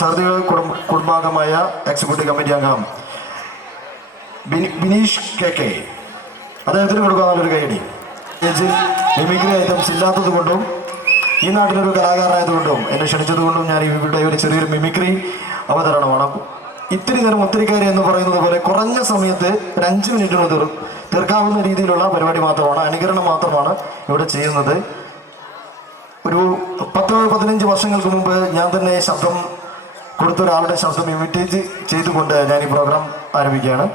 സഹൃദയ കുടുംബാംഗമായ executive committee അംഗം Bineesh K അദ്ദേഹത്തിന് കൊടുക്കാനുള്ളൊരു കൈയടി. സ്റ്റേജിൽ മിമിക്രി ഐറ്റംസ് ഇല്ലാത്തത് കൊണ്ടും ഈ നാട്ടിലൊരു കലാകാരനായതുകൊണ്ടും എന്നെ ക്ഷണിച്ചതുകൊണ്ടും ഞാൻ ഇവിടെ ഒരു ചെറിയൊരു മിമിക്രി അവതരണമാണ്. ഇത്തിരി നേരം ഒത്തിരിക്കാരി എന്ന് പറയുന്നത് പോലെ കുറഞ്ഞ സമയത്ത് ഒരു 5 മിനിറ്റിന് തീർക്കാവുന്ന രീതിയിലുള്ള പരിപാടി മാത്രമാണ്, അനുകരണം മാത്രമാണ് ഇവിടെ ചെയ്യുന്നത്. ഒരു 10-15 വർഷങ്ങൾക്ക് മുമ്പ് ഞാൻ തന്നെ ശബ്ദം കൊടുത്ത ഒരാളുടെ ശബ്ദം ഇമിറ്റേറ്റ് ചെയ്തുകൊണ്ട് ഞാൻ ഈ പ്രോഗ്രാം ആരംഭിക്കുകയാണ്.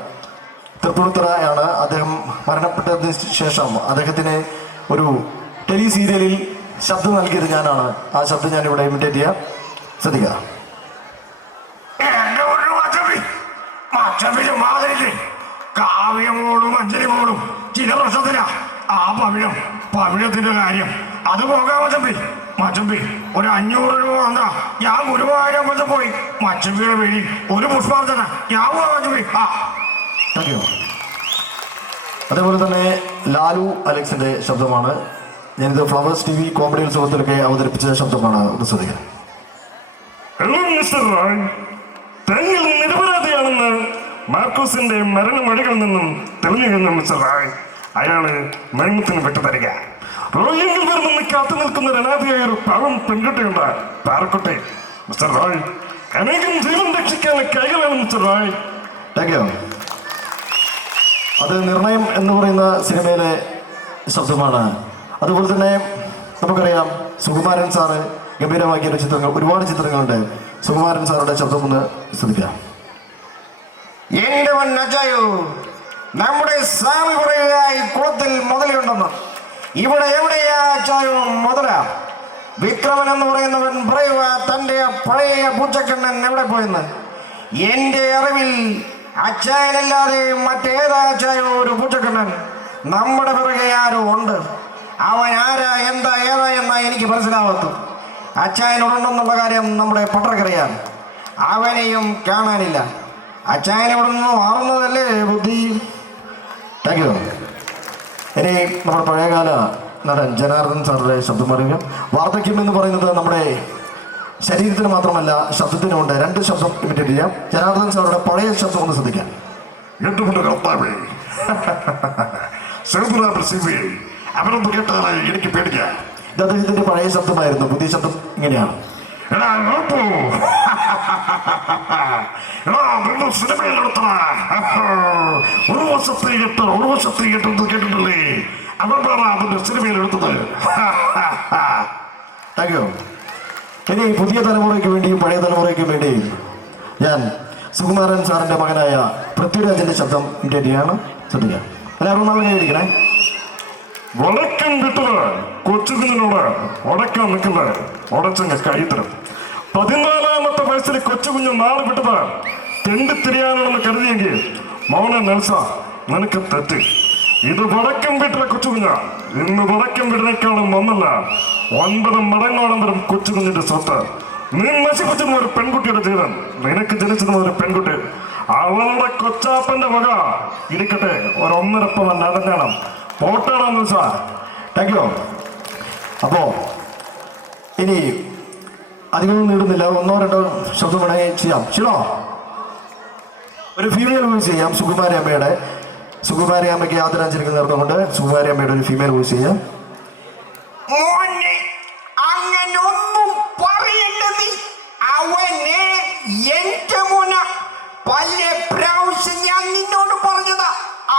തൃപ്പൂണിത്തുറയാണ് അദ്ദേഹം. മരണപ്പെട്ടതിന് ശേഷം അദ്ദേഹത്തിന് ഒരു ടെലി സീരിയലിൽ ശബ്ദം നൽകിയത് ഞാനാണ്. ആ ശബ്ദം ഞാനിവിടെ ഇമിറ്റേറ്റ് ചെയ്യാം. ശ്രദ്ധിക്കുക. കാവ്യമോളും അഞ്ജലിമോളും ചില പ്രശ്നത്തില ആ പവിഴത്തിന്റെ കാര്യം അത് പോകാൻ മച്ചമ്പി ഒരു 500 രൂപ വന്നാ ഞാൻ ഗുരുവായൂർ അമ്പലത്തിൽ പോയി മച്ചമ്പിയുടെ വഴി ഒരു പുഷ്പാർച്ചന ഞാൻ മച്ചമ്പി. Thank you. അതേപോലെ തന്നെ ലാലു അലക്സിന്റെ ശബ്ദമാണ്. ഞാനിത് ഫ്ലവേഴ്സ് TV കോമഡി ഉത്സവത്തിലൊക്കെ അവതരിപ്പിച്ച ശബ്ദമാണ്. ഒന്ന് ശ്രദ്ധിക്കാം. തെങ്ങിൽ നിരപരാധിയാണെന്ന് മാർക്കോസിന്റെ മരണമൊഴികളിൽ നിന്നും തെളിഞ്ഞു മിസ്റ്റർ റായ്. അയാള് മരണത്തിന് വിട്ടുതരിക. റോയിങ്കിൽ വരുമെന്ന് കാത്തു നിൽക്കുന്ന അനാഥയായ ഒരു പാവം പെൺകുട്ടിയുണ്ട് പാറക്കുട്ടി. മിസ്റ്റർ റായ് അനേകം ജീവൻ രക്ഷിക്കാനുള്ള കൈകളാണ് മിസ്റ്റർ റായ്. Thank you. അത് നിർണയം എന്ന് പറയുന്ന സിനിമയിലെ ശബ്ദമാണ്. അതുപോലെ തന്നെ നമുക്കറിയാം സുകുമാരൻ സാറ് ഗംഭീരമാക്കിയ ചിത്രങ്ങൾ, ഒരുപാട് ചിത്രങ്ങളുണ്ട്. സുകുമാരൻ സാറുടെ ശബ്ദം ഒന്ന് ശ്രദ്ധിക്കാം. എന്റെ മണ്ണയോ, നമ്മുടെ സ്വാമി പറയുകയായി കുളത്തിൽ മുതലുണ്ടെന്ന്. ഇവിടെ എവിടെയാ അച്ചായോ മുതല? വിക്രമൻ എന്ന് പറയുന്നവൻ പറയുക തൻ്റെ പഴയ പൂച്ചക്കണ്ണൻ എവിടെ പോയെന്ന്. എൻ്റെ അറിവിൽ അച്ചായനല്ലാതെ മറ്റേതാ അച്ചായോ ഒരു പൂച്ചക്കണ്ണൻ നമ്മുടെ പിറകെ ആരോ ഉണ്ട്. അവൻ ആരാ എന്താ ഏതാ എന്നാ എനിക്ക് മനസ്സിലാവത്തു. അച്ചായനോടുണ്ടെന്നുള്ള കാര്യം നമ്മുടെ പട്ടർക്കറിയാം. അവനെയും കാണാനില്ല. അച്ചായനോട് നിന്ന് മാറുന്നതല്ലേ ബുദ്ധി. Thank you. ഇനി നമ്മുടെ പഴയകാല നടൻ ജനാർദ്ദൻ സാറുടെ ശബ്ദം പറയുക. വാർദ്ധക്യം എന്ന് പറയുന്നത് നമ്മുടെ ശരീരത്തിന് മാത്രമല്ല ശബ്ദത്തിനുമുണ്ട്. 2 ശബ്ദം ഇമിറ്റേറ്റ് ചെയ്യാം. ജനാർദ്ദൻ സാറുടെ പഴയ ശബ്ദം ഒന്ന് ശ്രദ്ധിക്കാം. അവരൊന്ന് കേട്ടാൽ എനിക്ക് പേടിക്കാം. ഇത് അദ്ദേഹത്തിന്റെ പഴയ ശബ്ദമായിരുന്നു. പുതിയ ശബ്ദം ഇങ്ങനെയാണ്. സിനിമയിൽ ഒരു വർഷത്തെ കേട്ടെന്ന് കേട്ടിട്ടില്ലേ? അവരാണ് അതിന്റെ സിനിമയിൽ എടുത്തത്. Thank you. ഇനി പുതിയ തലമുറയ്ക്ക് വേണ്ടിയും പഴയ തലമുറയ്ക്കും വേണ്ടിയും ഞാൻ സുകുമാരൻ സാറിന്റെ മകനായ പൃഥ്വിരാജിന്റെ ശബ്ദം ഇമിറ്റേറ്റ് ചെയ്യാണ്. ശ്രദ്ധിക്കാം. എല്ലാവരും നല്ല കൈയടിക്കണേ. വടക്കൻ വിട്ടത് കൊച്ചുകുഞ്ഞിനോട് ഉടക്കാൻ നിൽക്കുന്നത് ഉടച്ചങ്ങ് കൈത്തരം. 14-ാമത്തെ വയസ്സിൽ കൊച്ചുകുഞ്ഞ് നാട് വിട്ടത് തെണ്ടിത്തിരിയാനാണെന്ന് കരുതിയെങ്കിൽ മൗന നെൽസ നിനക്ക് തെറ്റി. ഇത് വടക്കൻ വീട്ടിലെ കൊച്ചുകുഞ്ഞ. ഇന്ന് വടക്കൻ വീടിനേക്കാളും ഒന്നല്ല 9 മടങ്ങോളം വരും കൊച്ചുകുഞ്ഞിന്റെ സ്വത്ത്. നീ നശിപ്പിച്ചതും ഒരു പെൺകുട്ടിയുടെ ജീവൻ. നിനക്ക് ജനിച്ചതും ഒരു പെൺകുട്ടി. അവളുടെ കൊച്ചാപ്പന്റെ വക ഇരിക്കട്ടെ ഒരു 1.5 പവൻ അടങ്ങണം. പോട്ടാണോ നെൽസ? Thank you. അപ്പോ ഇനി അധികമൊന്നും നീടുന്നില്ല. 1-2 ശബ്ദം വേണമെങ്കിൽ ചെയ്യാം. ഷിലോ ഒരു ഫീമെയിൽ വോയിസ് ചെയ്യാം. സുകുമാരി അമ്മയ്ക്ക് ആദരാഞ്ജലികൾ നേർന്നുകൊണ്ട് സുകുമാരി അമ്മയുടെ ഒരു ഫീമെയിൽ വോയിസ് ചെയ്യാം. അങ്ങനൊന്നും പറയണ്ടത്. അവനെ എന്റെ മോന പല പ്രാവശ്യം ഞാൻ നിന്നോട് പറഞ്ഞതാ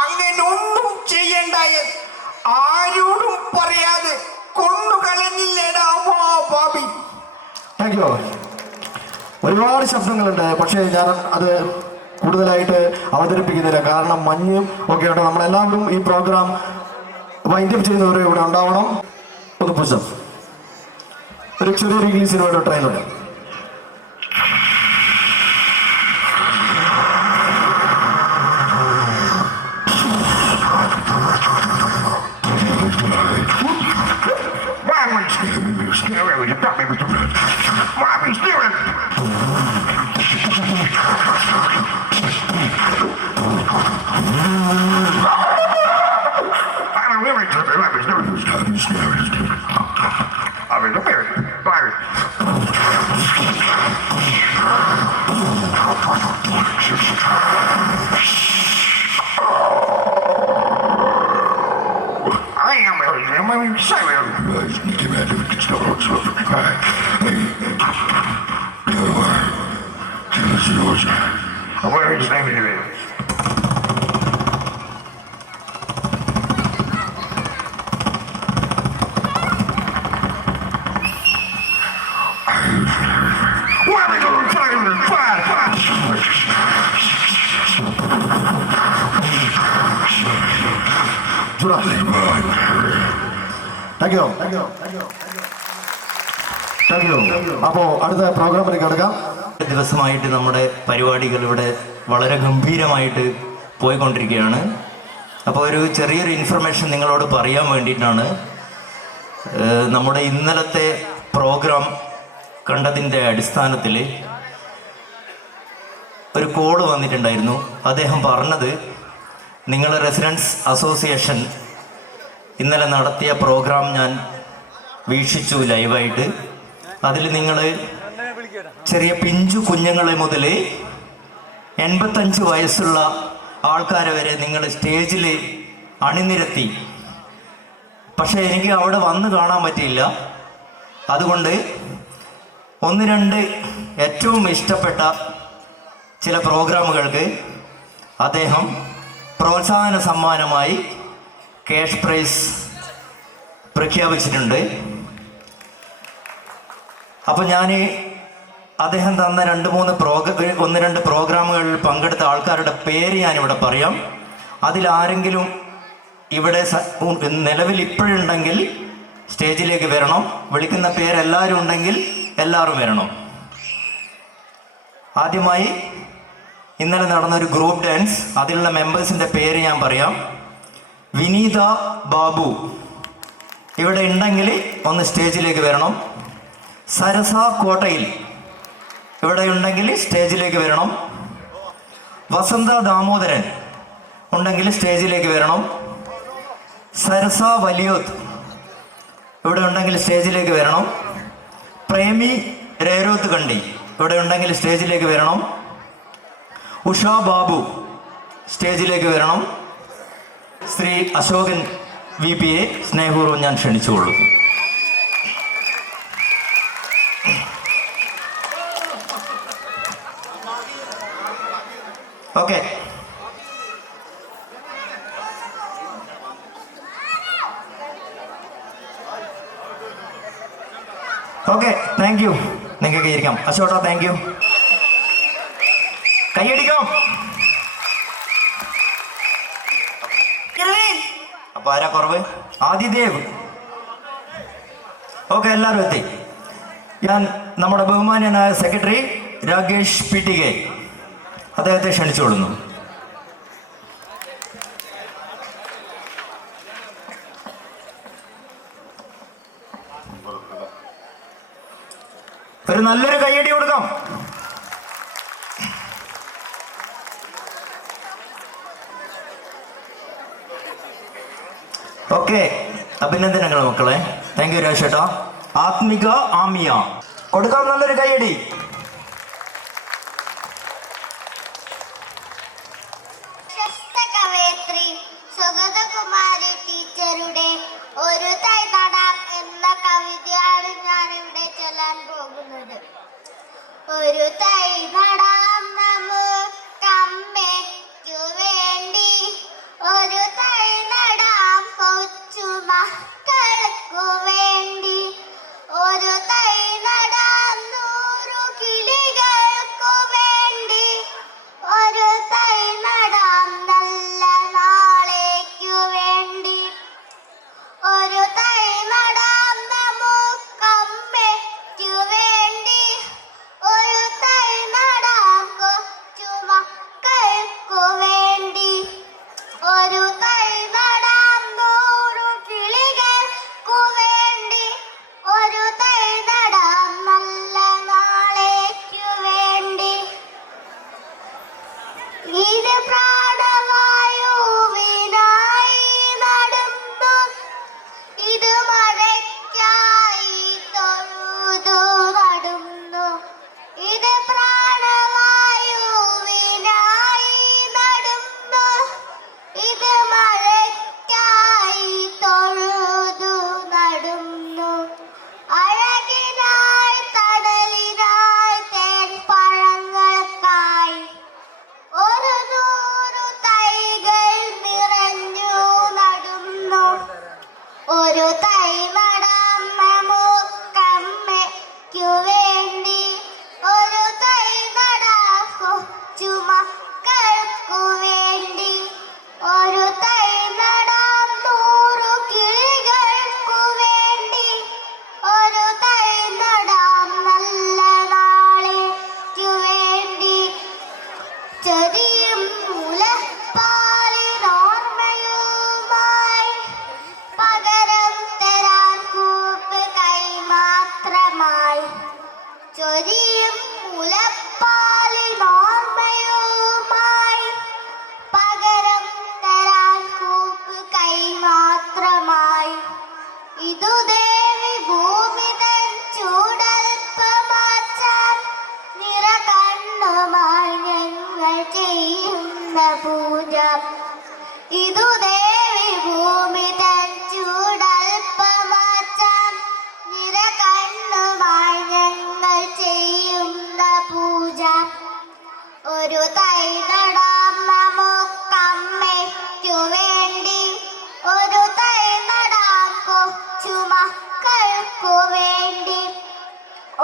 അങ്ങനൊന്നും ചെയ്യണ്ടായ. ആരോടും പറയാതെ കൊണ്ടുകളഞ്ഞില്ലേടാ ബാബി. Thank you. ഒരുപാട് ശബ്ദങ്ങളുണ്ട്. പക്ഷേ ഞാൻ അത് കൂടുതലായിട്ട് അവതരിപ്പിക്കുന്നില്ല. കാരണം മഞ്ഞും ഒക്കെ ഉണ്ട്. നമ്മളെല്ലാവരും ഈ പ്രോഗ്രാം വൈൻഡപ്പ് ചെയ്യുന്നവരെ ഇവിടെ ഉണ്ടാവണം. ഒന്ന് പുഷപ്പ്. ഒരു ചെറിയൊരു ഇംഗ്ലീഷ് സിനിമയുടെ ട്രെയിലർ. I mean, അപ്പോൾ അടുത്ത പ്രോഗ്രാമിലേക്ക് കിടക്കാം. ദിവസമായിട്ട് നമ്മുടെ പരിപാടികൾ ഇവിടെ വളരെ ഗംഭീരമായിട്ട് പോയിക്കൊണ്ടിരിക്കുകയാണ്. അപ്പോൾ ഒരു ചെറിയൊരു ഇൻഫർമേഷൻ നിങ്ങളോട് പറയാൻ വേണ്ടിയിട്ടാണ്. നമ്മുടെ ഇന്നലത്തെ പ്രോഗ്രാം കണ്ടതിൻ്റെ അടിസ്ഥാനത്തിൽ ഒരു കോള് വന്നിട്ടുണ്ടായിരുന്നു. അദ്ദേഹം പറഞ്ഞത് നിങ്ങളെ റെസിഡൻസ് അസോസിയേഷൻ ഇന്നലെ നടത്തിയ പ്രോഗ്രാം ഞാൻ വീക്ഷിച്ചു ലൈവായിട്ട്. അതിൽ നിങ്ങൾ ചെറിയ പിഞ്ചു കുഞ്ഞുങ്ങളെ മുതൽ 85 വയസ്സുള്ള ആൾക്കാരെ വരെ നിങ്ങൾ സ്റ്റേജിൽ അണിനിരത്തി. പക്ഷേ എനിക്ക് അവിടെ വന്ന് കാണാൻ പറ്റിയില്ല. അതുകൊണ്ട് 1-2 ഏറ്റവും ഇഷ്ടപ്പെട്ട ചില പ്രോഗ്രാമുകൾക്ക് അദ്ദേഹം പ്രോത്സാഹന സമ്മാനമായി ക്യാഷ് പ്രൈസ് പ്രഖ്യാപിച്ചിട്ടുണ്ട്. അപ്പോൾ ഞാൻ അദ്ദേഹം തന്ന 1-2 പ്രോഗ്രാമുകളിൽ പങ്കെടുത്ത ആൾക്കാരുടെ പേര് ഞാനിവിടെ പറയാം. അതിലാരെങ്കിലും ഇവിടെ നിലവിൽ ഇപ്പോഴുണ്ടെങ്കിൽ സ്റ്റേജിലേക്ക് വരണം. വിളിക്കുന്ന പേരെല്ലാവരും ഉണ്ടെങ്കിൽ എല്ലാവരും വരണം. ആദ്യമായി ഇന്നലെ നടന്നൊരു ഗ്രൂപ്പ് ഡാൻസ്, അതിലുള്ള മെമ്പേഴ്സിൻ്റെ പേര് ഞാൻ പറയാം. വിനീത ബാബു ഇവിടെ ഉണ്ടെങ്കിൽ ഒന്ന് സ്റ്റേജിലേക്ക് വരണം. സരസ കോട്ടയിൽ ഇവിടെ ഉണ്ടെങ്കിൽ സ്റ്റേജിലേക്ക് വരണം. വസന്ത ദാമോദരൻ ഉണ്ടെങ്കിൽ സ്റ്റേജിലേക്ക് വരണം. സരസ വലിയോത്ത് ഇവിടെ ഉണ്ടെങ്കിൽ സ്റ്റേജിലേക്ക് വരണം. പ്രേമി രേരോത്ത് കണ്ടി ഇവിടെ ഉണ്ടെങ്കിൽ സ്റ്റേജിലേക്ക് വരണം. ഉഷ ബാബു സ്റ്റേജിലേക്ക് വരണം. ശ്രീ അശോകൻ VP-യെ സ്നേഹപൂർവ്വം ഞാൻ ക്ഷണിച്ചുകൊള്ളു. Okay, okay, thank you. നിങ്ങൾക്ക് ഇരിക്കാം. അശോട്ടാ, താങ്ക് യു. കൈയടിക്കാം. അപ്പൊ ആരാ കുറവ്? ആദിദേവ്. ഓക്കെ, എല്ലാവരും എത്തി. ഞാൻ നമ്മുടെ ബഹുമാന്യനായ സെക്രട്ടറി രാകേഷ് PTK അദ്ദേഹത്തെ ക്ഷണിച്ചുകൊള്ളുന്നു. ഒരു നല്ലൊരു കയ്യടി കൊടുക്കാം. ഓക്കെ, അഭിനന്ദനങ്ങൾ മക്കളെ. താങ്ക് യു രാജേട്ടാ. ആത്മിക ആമിയ കൊടുക്കാം നല്ലൊരു കയ്യടി. കവയത്രി സുഗതകുമാരി ടീച്ചറുടെ ഒരു തൈ നടാം എന്ന കവിതയാണ് ഞാൻ ഇവിടെ ചൊല്ലാൻ പോകുന്നത്. ഒരു തൈ നടാം നമുക്കമ്മയ്ക്കു വേണ്ടി, ഒരു തൈ നടാം കൊച്ചു മക്കൾക്കു വേണ്ടി, ഒരു തൈ നടാം 100 എന്ന പൂജ. ഇതു ദേവി ഭൂമി തൻ ചൂടൽപ്പമാറ്റാൻ നിര കണ്ണുമായി ഞങ്ങൾ ചെയ്യുന്ന പൂജ. ഒരു തൈ നടാം നമുക്കമ്മയ്ക്കു വേണ്ടി, ഒരു തൈ നടാം കൊച്ചു മക്കൾക്കു വേണ്ടി,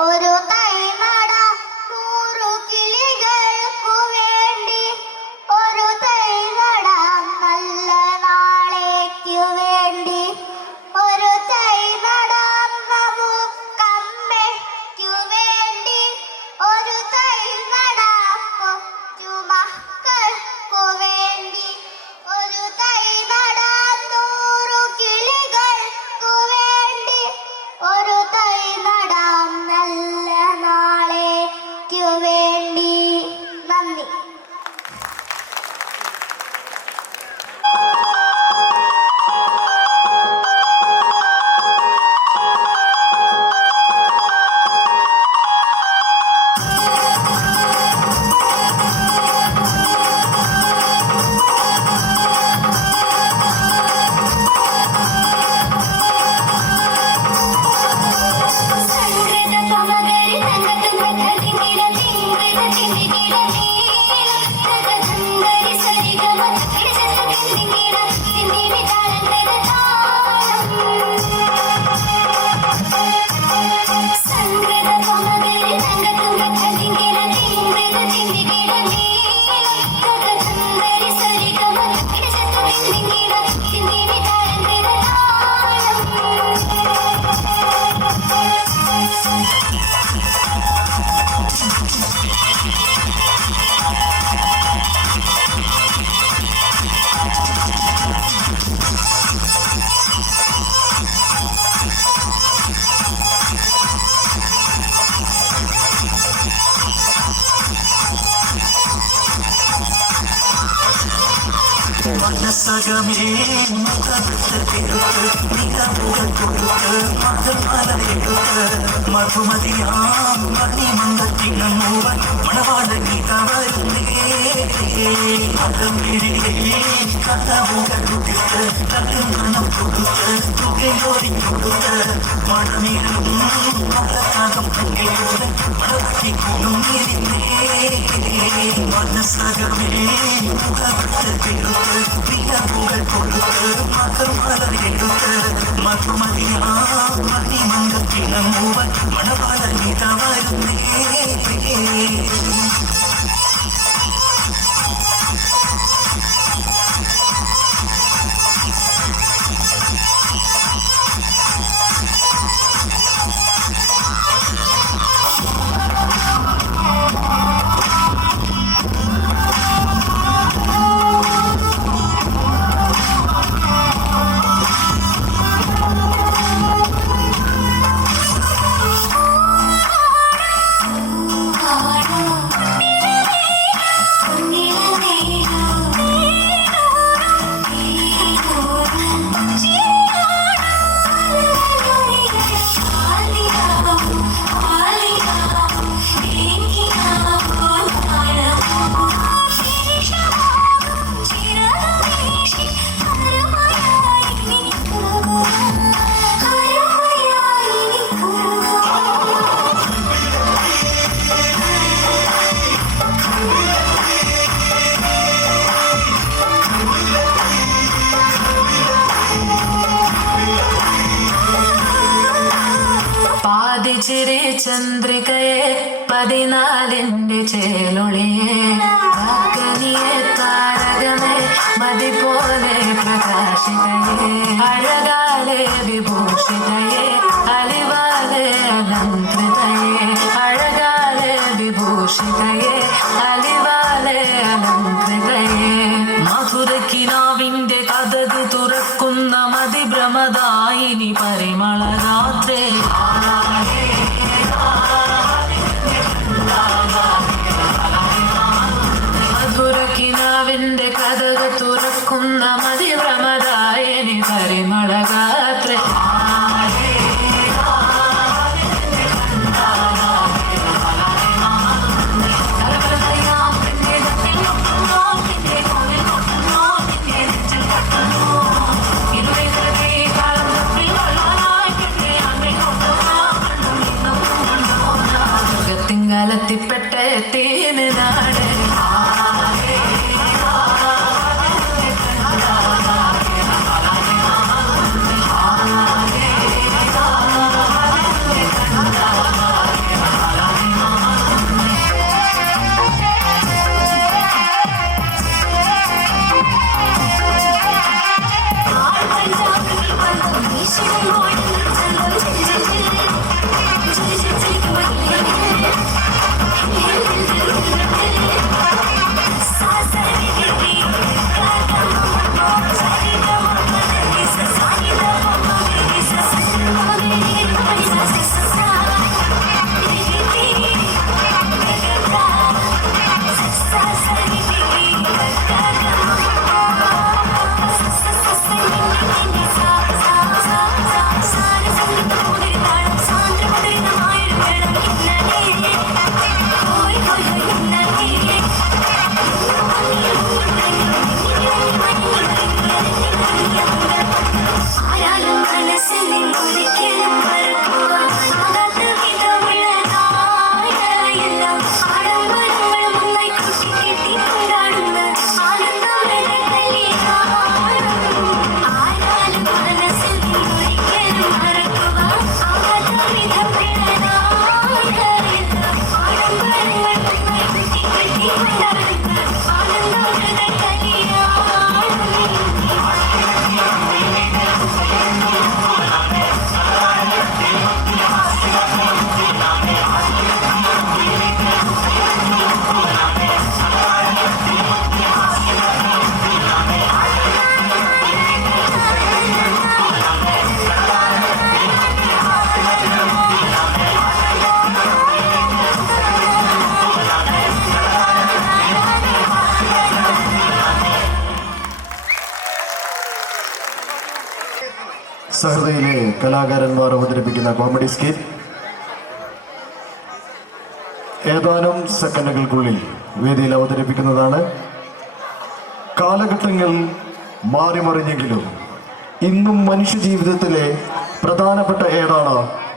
ഒരു തൈ നടാം 100 കിളികൾക്കു വേണ്ടി, ഒരു തൈ നടാം നല്ല നാളേക്കു വേണ്ടി, ഒരു തൈ നടാം നമുക്കമ്മയ്ക്കു വേണ്ടി, ഒരു തൈ നടാം കൊച്ചു മക്കൾക്കു വേണ്ടി, ഒരു തൈ നടാം 100 കിളികൾക്കു വേണ്ടി, ഒരു തൈ നടാം നല്ല നാളേക്കു വേണ്ടി. നന്ദി. മനസ്സകമേ മധുമതിയാം മണിമന്ദത്തിനൂവൻ മണവാളി കവരുന്നേ കഥവുകൾ കൊടുത്ത് കഥമണം കൊടുത്ത് തുകയോരി കൊടുത്ത് മണമേലും മതകം തുകയോട് മണത്തി കുടുങ്ങിരുന്നേ മനസ്സകമേ മുഖവത്ത് പ്രിയവുകൾ കൊടുത്ത് മധുമലർ എടുത്ത് മധുമതിയാ മണിമന്ദത്തിനൂവൻ മണവാളി കവരുന്നേ ചിരി ചന്ദ്രികയെ 14ന്റെ ചേലൊളിയെ കാക്കനിയെ താരകമേ മതി പോലെ പ്രകാശിതയെ അഴകാലെ വിഭൂഷിതയെ അലിവാലെ അലങ്കൃതയെ അഴകാലെ വിഭൂഷിതയെ അലിവാലെ അലങ്കൃതയെ മധുരക്കിനാവിന്റെ കഥക് തുറക്കുന്ന മതിഭ്രമദായിനി പരിമളരാത്രേ മധുരക്കിനാവിന്റെ കഥക് തുറക്കുന്ന മതിഭ്രമദായിനി പരിമളരാത്രേ തേന് നാട് സഹൃദയിലെ കലാകാരന്മാർ അവതരിപ്പിക്കുന്ന കോമഡി സ്കിറ്റ് ഏതാനും സെക്കൻഡുകൾക്കുള്ളിൽ വേദിയിൽ അവതരിപ്പിക്കുന്നതാണ്. കാലഘട്ടങ്ങൾ മാറിമറിഞ്ഞെങ്കിലും ഇന്നും മനുഷ്യ ജീവിതത്തിലെ പ്രധാനപ്പെട്ട ഏതാണ്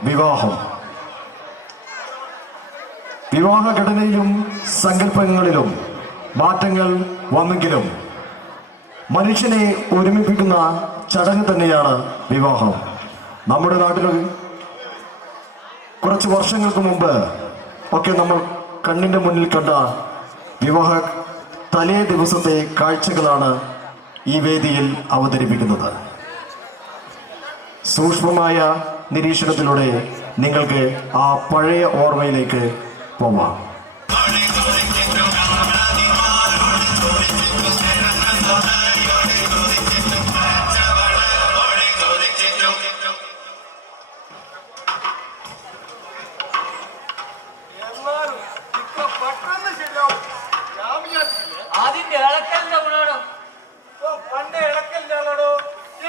വിവാഹം. വിവാഹഘടനയിലും സങ്കല്പങ്ങളിലും മാറ്റങ്ങൾ വന്നെങ്കിലും മനുഷ്യനെ ഒരുമിപ്പിക്കുന്ന ചടങ്ങ് തന്നെയാണ് വിവാഹം. നമ്മുടെ നാട്ടിൽ കുറച്ച് വർഷങ്ങൾക്ക് മുമ്പ് ഒക്കെ നമ്മൾ കണ്ണിൻ്റെ മുന്നിൽ കണ്ട വിവാഹ തലേ ദിവസത്തെ കാഴ്ചകളാണ് ഈ വേദിയിൽ അവതരിപ്പിക്കുന്നത്. സൂക്ഷ്മമായ നിരീക്ഷണത്തിലൂടെ നിങ്ങൾക്ക് ആ പഴയ ഓർമ്മയിലേക്ക് പോവാം. അതിന്റെ ഇളക്കലിന്റെ ഗുണാണോ പണ്ട് ഇളക്കലിന്റെ ആളോടോ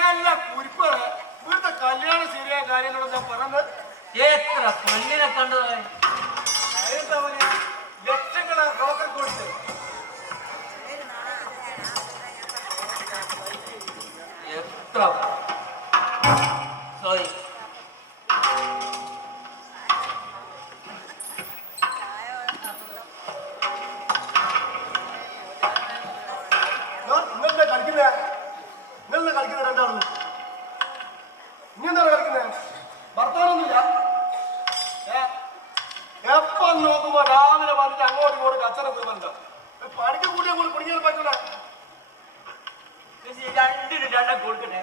എല്ലാം കുരിപ്പാണ് ഇവിടുത്തെ കല്യാണം ശരിയായ കാര്യങ്ങളോ ഞാൻ പറഞ്ഞത് എത്ര പെണ്ണിനെ കണ്ടതായി ലക്ഷങ്ങളാ ബ്രോക്കർ കൊടുത്ത് എത്ര സോറി കളിക്കുന്ന രണ്ടാളും ഇനി എന്താണ് കളിക്കുന്നത് ഭർത്താവൊന്നുമില്ല എപ്പം നോക്കുമ്പോ രാവിലെ വന്നിട്ട് അങ്ങോട്ടും ഇങ്ങോട്ടും കച്ചറ കുടുംബം പണിക്ക് കൂടി അങ്ങോട്ട് കുടുങ്ങിയാൽ പറ്റൂല രണ്ടിനും രണ്ടാം കൊടുക്കണേ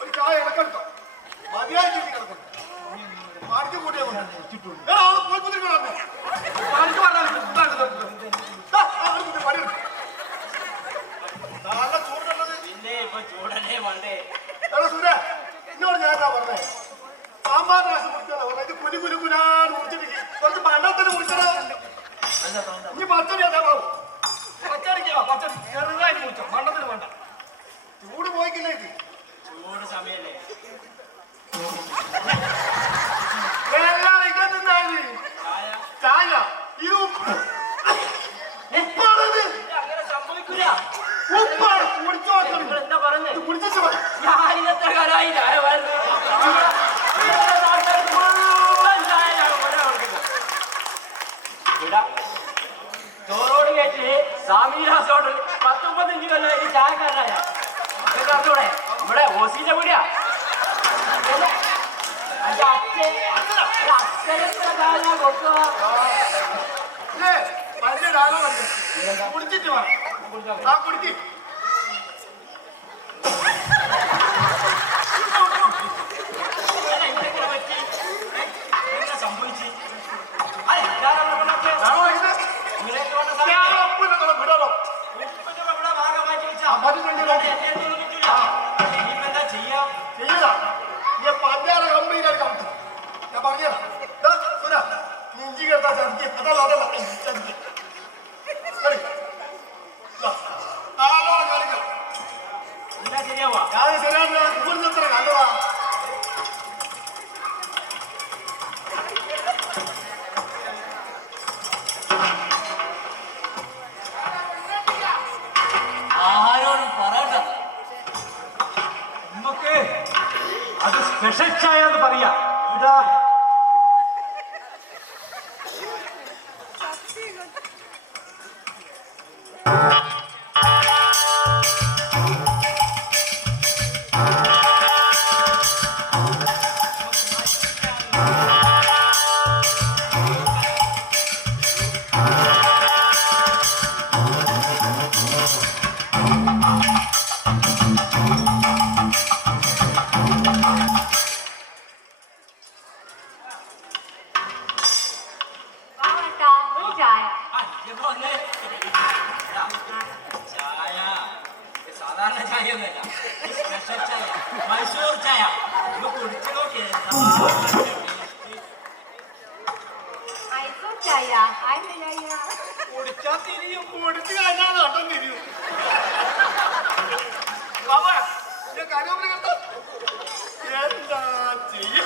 ഒരു ചായ ഇടക്കെടുത്തോ മതിയായ രീതി കിടക്കും പണിക്ക് കൂട്ടിയാ എന്നോട് ഞാനാ പറഞ്ഞേ സാമ്പാർ രാസം മുറിച്ചത് കുലി കുലി കുലാന്ന് മുറിച്ചിട്ട് കുറച്ച് പണ്ടത്തിന് മുറിച്ചത് ഇനി പച്ചടി അതാ പോവും പച്ചടിക്കാ പച്ചടി ചെറുതായിട്ട് മുറിച്ചോ പണ്ടത്തിന് വേണ്ട ചൂട് പോയിക്കില്ല ഇത് ചൂട് സമയല്ലേ എല്ലാം ഇതെന്തായി ചായ ഇത് ഉപ്പാണത് അങ്ങനെ സംഭവിക്കൂല ഉപ്പാണ് കുടിച്ചു എന്താ പറഞ്ഞത് കുടിച്ചു ഇല്ലേ വലിയ ഡാലോ കുടിച്ചിട്ട് വാ ആ കുടിക്ക് പഞ്ചാര കമ്പനിയിലാണ് കമ്പനി ഞാൻ പറഞ്ഞതാ ഇഞ്ചി കേട്ടാ ചതിക്ക് അതല്ല അതല്ല ചതിക്ക് നാലോളം കളിക്കാം ഞാൻ ശരിയാണ് ഇവിടുന്ന് എത്ര കണ്ടതാ ആരോടും പറയണ്ട നമുക്ക് അത് സ്പെഷ്യൽ ചായ എന്ന് പറയാ ഇതാ സാധാരണ ചായ ഒന്നല്ല സ്പെഷ്യൽ ചായ മൈസൂർ ചായ ഇത് കുടിച്ചു നോക്കിയേ കുടിച്ചാ തിരിയും കുടിച്ചു കഴിഞ്ഞാൽ നട്ടം തിരിയും കരുവപ്പന കണ്ടോ എന്താ ചെയ്യ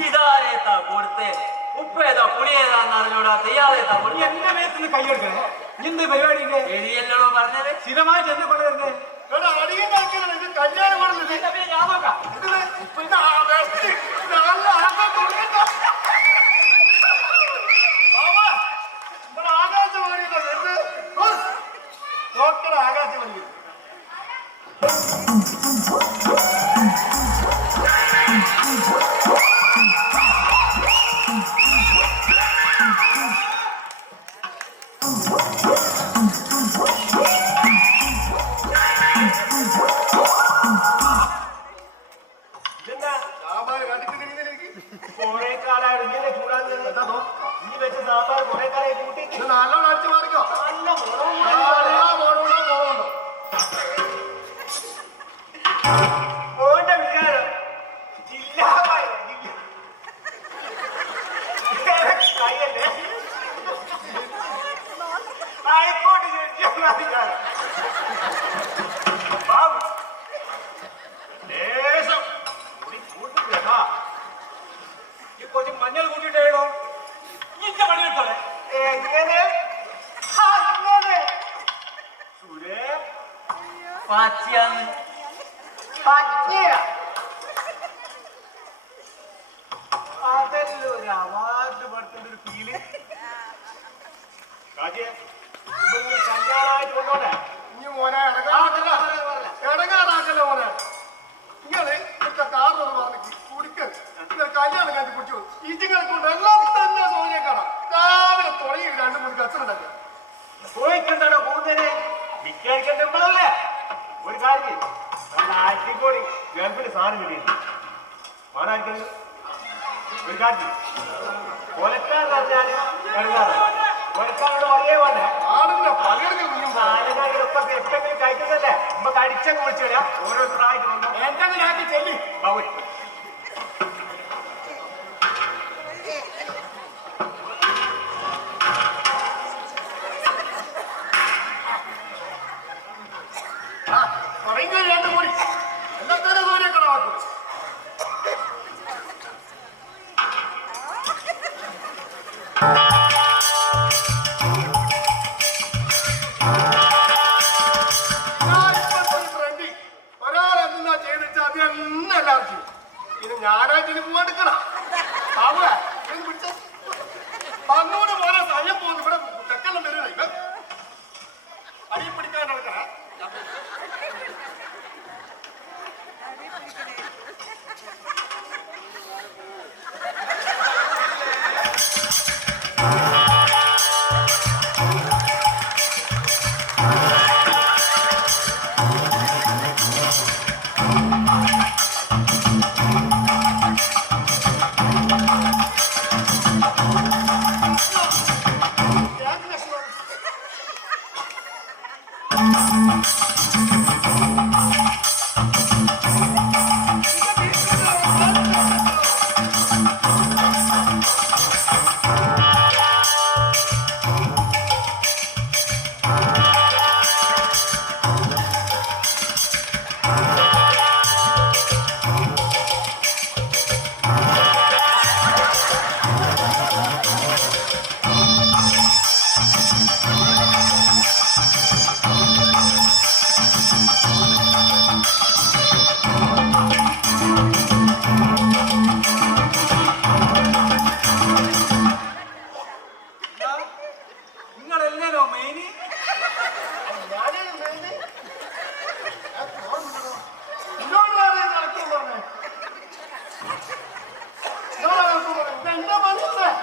ഇതാരേത്താ കൊടുത്തേ ഉപ്പേതാ പുളിയേതാന്ന് അറിഞ്ഞൂടാ തെയ്യാതേത്താ എന്റെ മേത്തിന് കൈയെടുക്കണേ എന്ത് പരിപാടിന്റെ ശരിയല്ലോ പറഞ്ഞത് സ്ഥിരമായി ചെന്ന് കൊണ്ടുവരുന്നേ അടിയും കഴിക്കാനാണ് ഇത് കല്യാണം കൊടുത്തത് ഞാൻ നോക്കാം ആകാശവാണി ഡോക്ടർ ആകാശവാണി സാമ്പാർ കണ്ടിട്ടില്ലെങ്കിൽ കുറെ കാലമായിട്ട് ഇങ്ങനെ ചൂടാകുന്നത് ഈ വെച്ച സാമ്പാർ കുറെ കാലമായി കൂട്ടി നല്ലോണം അടിച്ചു മാറിക്കോ നല്ല മുളകും ഓന്റെ വിചാരം ജില്ലാമായി കയ്യല്ലേ ആയിക്കോട്ടെ വിചാരം ലേശം കുറച്ച് മഞ്ഞൾ കൂട്ടിയിട്ടോ ഇന്റെ പണി കിട്ടോളെ എങ്ങനെ അങ്ങനെ സുരേ പാച്ചിയാന്ന് പറ്റിയ അതല്ലോ ഒരു അവാർഡ് പെടുത്തുന്ന ഒരു ഫീല് കല്യാണമായിട്ട് കൊണ്ടോട്ടെ ഇനി മോനെ ഇടങ്ങാറാക്കല്ല മോനെ നിങ്ങള് ഇതൊക്കെ കാരണമാണ് പറഞ്ഞ് കുടിക്കരുത് നിങ്ങൾ കല്യാണം കണ്ടു കുടിച്ചു ഇതിങ്ങളെ കൊണ്ട് എല്ലാം തന്നെ സോനിയെ കാണാം രാവിലെ തുടങ്ങി 2-3 കച്ചറുണ്ടല്ലോ പോയിക്കെന്താണോ പോകുന്നതിന് വിൽക്കാനിക്കണ്ടല്ലേ ഒരു കാര്യം നല്ല ആറ്റിക്കോടി ഗൾഫിൽ സാധനം കിട്ടിയിട്ടുണ്ട് മാനായിരിക്കുന്നത് ഒരു കാര്യം കൊലക്കാരെന്ന് പറഞ്ഞാല് കൊലക്കാരോട് പറയേ വേണ്ടേ ആടിന്റെ പലയിടങ്ങളിൽ കുഞ്ഞും നാലുകാരിലൊക്കെ എപ്പോഴെങ്കിലും കഴിക്കുന്നതല്ലേ നമുക്ക് അടിച്ചങ്ങ് വിളിച്ചു വരാം ഓരോരുത്തരായിട്ട് വന്നു എന്തെങ്കിലും ആക്കി ചെല്ലി ബാബു തുടങ്ങി 2 കോടി എല്ലാത്തരം സോനിയെ കടവാക്കും ഒരാളെന്താ ചെയ്തിട്ട് അത് തന്നെ എല്ലാവർക്കും നിങ്ങളെല്ലോ മെയിന്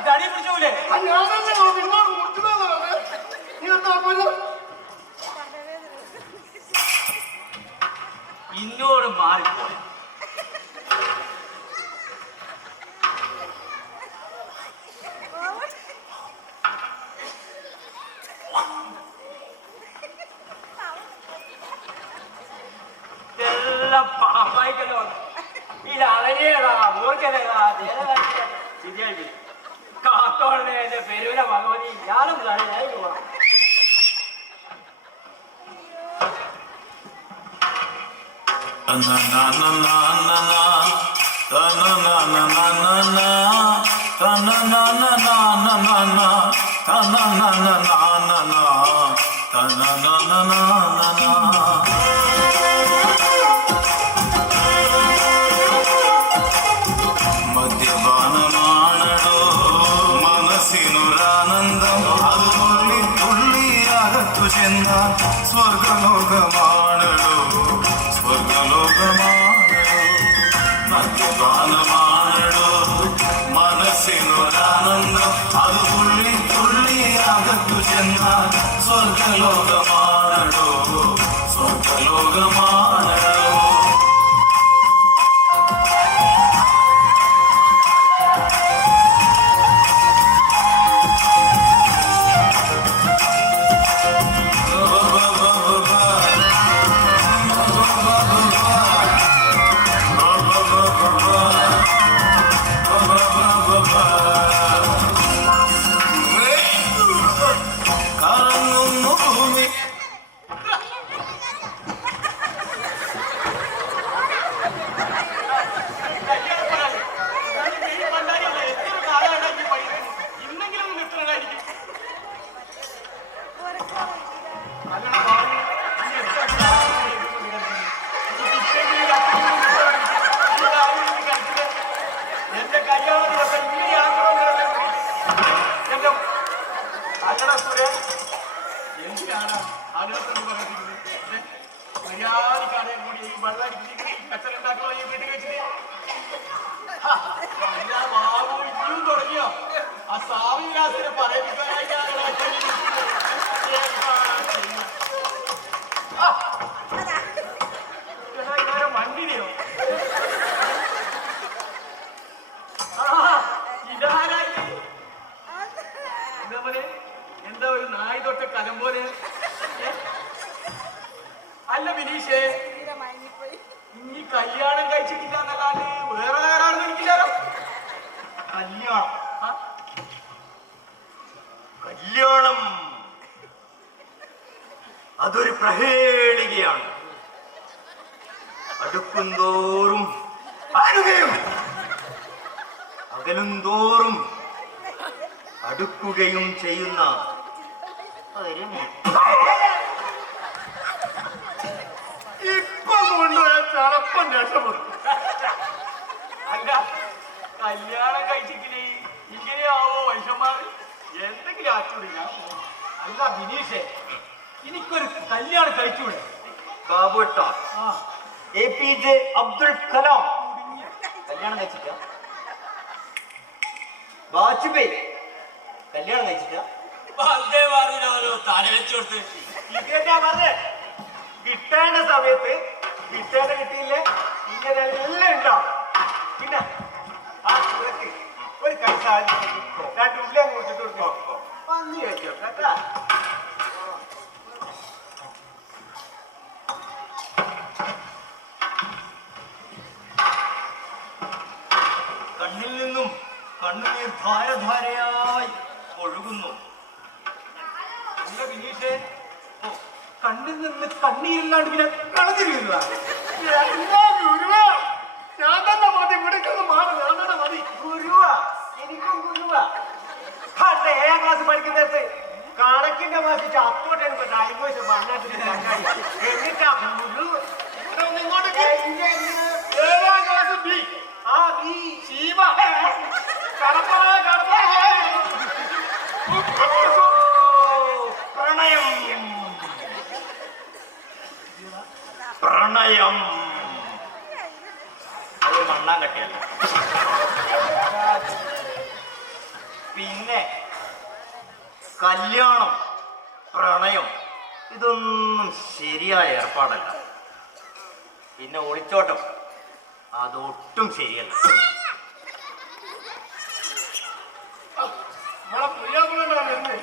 ഗടി പിടിച്ചൂലേ ഇന്നോട് മാറിപ്പോയി എല്ലാം പാമ്പായിക്കല്ലോ ഇത് അളരിയതാ മൂർക്കനേതാ ശരിയായി കാത്തോളെ എന്റെ പെരുവിനെ ഭഗവതി ഞാനും കളിയായി പോവാം മദ്യപാനമാണടോ മനസ്സിനൊരാനന്ദം അത് തുള്ളി തുള്ളിയകത്തു ചെന്ന സ്വർഗലോകമാണടോ സ്വർഗലോകമാണടോ മദ്യപാനമാണടോ മനസ്സിനൊരാനന്ദം അത് തുള്ളി തുള്ളിയകത്തു ചെന്ന സ്വർഗലോകമാണടോ സ്വർഗലോകമാണടോ എന്തിനാണ് ആളുകളൊക്കെ പറയുന്നത് മര്യാദക്കാരെ കൂടി ഈ വെള്ളം കച്ചറുണ്ടാക്കുമോ ഈ വീട്ടിൽ വെച്ചിട്ട് ബാബു ഇനിയും തുടങ്ങിയോ ആ സ്വാമിവിലാസിനെ പറയിപ്പിക്കാനായിട്ട് വണ്ടിനെയോ ഇതാരായി എന്താ പോലെ എന്താ ഒരു നായി തൊട്ട കലം പോലെ അല്ല ബിനീഷേ ഇനി കല്യാണം കഴിച്ചിട്ടില്ല എന്നല്ലാണ്ട് വേറെ ആരാണെന്ന് എനിക്കില്ലാലോ കല്യാണം കല്യാണം അതൊരു പ്രഹേളികയാണ്. അടുക്കുംതോറും അകലുകയും അകലുംതോറും അടുക്കുകയും ചെയ്യുന്ന ഒരു ഇപ്പൊ കൊണ്ടുപോയ ചടപ്പം രക്ഷപ്പെടും. അല്ല കല്യാണം കഴിച്ചിട്ടില്ലേ ഇങ്ങനെയാവോ മനുഷ്യന്മാർ എന്തെങ്കിലും ആച്ചൂടില്ല. അല്ല ബിനീഷേ എനിക്കൊരു കല്യാണം കഴിച്ചൂടെ? ബാബുട്ട APJ അബ്ദുൽ കലാം കല്യാണം കഴിച്ചില്ല. വാജ്പേയി കല്യാണം കഴിച്ചിട്ടാ? അതേ പറഞ്ഞാലോ തല വെച്ചു കൊടുത്ത് ഇത് തന്നെയാ പറഞ്ഞേ. കിട്ടേണ്ട സമയത്ത് കിട്ടേണ്ട കിട്ടിയില്ലേ ഇങ്ങനെ എല്ലാം ഉണ്ടാവും. പിന്നെ ആ സുഹൃത്ത് ഒരു കൈ സാധിക്കും 2 ഉള്ളിയും കൊടുത്തിട്ട് കൊടുക്കോ വന്ന് വെച്ചോ കേട്ടാ. കണ്ണിൽ നിന്നും കണ്ണുനീർ ധാരധാരയായി ഒഴുകുന്നു. നല്ല വിനീഷേ, കണ്ണിൽ നിന്ന് കണ്ണീരില്ലാണ്ട് പിന്നെ കളഞ്ഞിരുന്ന ഞാൻ തന്നെ മതി ഇവിടേക്കൊന്ന് മാറി ഞാൻ തന്നെ മതി. ഗുരുവ, എനിക്കും ഗുരുവ. പണ്ട് 7ാം ക്ലാസ് പഠിക്കുന്നിടത്ത് കണക്കിന്റെ മാസിച്ച് അപ്പോട്ടാണ് ലാംഗ്വേജ് മണ്ണാട്ടിൽ എന്നിട്ടാ ഗുരു ഇങ്ങോട്ട് 7ാം ക്ലാസ് ബി. ആ ബി ശീവ കടപ്പറ പ്രണയം പ്രണയം അത് മണ്ണാങ്കട്ടിയല്ല. പിന്നെ കല്യാണം പ്രണയം ഇതൊന്നും ശരിയായ ഏർപ്പാടല്ല. പിന്നെ ഒളിച്ചോട്ടം അതൊട്ടും ശരിയല്ല. നമ്മളെ പ്രിയപ്പെട്ട വരുന്നേ.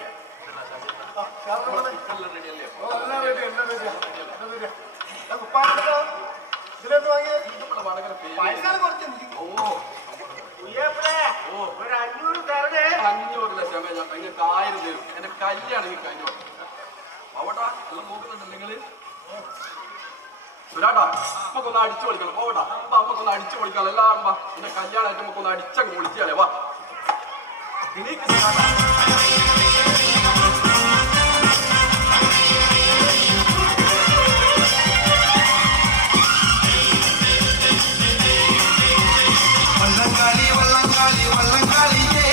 ഇതിലെന്ത് വാങ്ങിയ പൈസ കുറച്ച് ഒരു 500 തരണേ. 500 ലക്ഷം നിങ്ങൾക്ക് 1000 തരും. എന്റെ കല്യാണം കഴിഞ്ഞു പോവട്ടാ. എല്ലാം നോക്കുന്നുണ്ടല്ലോ നിങ്ങള്. സുരാട്ടാ നമുക്കൊന്ന് അടിച്ചു പൊളിക്കണം. പോവട്ടാ നമുക്കൊന്ന് അടിച്ചു പൊളിക്കാം. എല്ലാവരും വാ. എന്റെ കല്യാണമായിട്ട് നമുക്കൊന്ന് അടിച്ചങ്ങ് പൊളിച്ചാലേ വാ. വള്ളംകളി വള്ളംകളി വള്ളംകളിയേ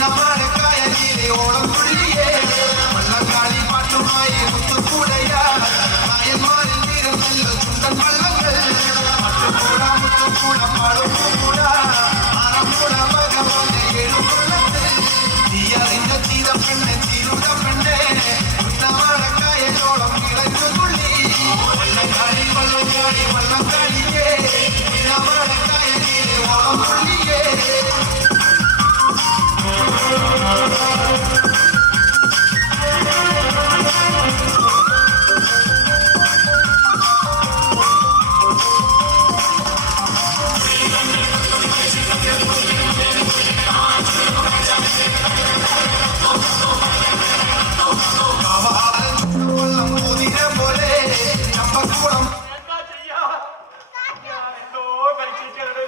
നമ്മടക്കായലിലെ ഓളം തുള്ളിയേ വള്ളംകളി പാട്ടുമായി മുത്തുകൂടയാ നായന്മാരിൽ നിരന്നല്ലോ ചുണ്ടൻ വള്ളങ്ങൾ മുത്തുകൂട മുത്തുകൂട പാടുകൂട ആറമ്പൂട ഭഗവാനെ എഴുകൊള്ളത്ത് നീയറിന്റെ ചീത പെണ്ണെ ചീരുട പെണ്ണെ നമ്മടക്കായലോളം ഇളഞ്ഞു തുള്ളി വള്ളംകളി വള്ളംകളി വള്ളംകളിയേ നമ്മടക്കായലിലെ ഓളം തുള്ളിയേ വെള്ളം മുതിര പോലെ ചമ്പക്കുളം എന്താ ചെയ്യാ? ഞാൻ എന്തോ കളിച്ചിട്ടുണ്ട്.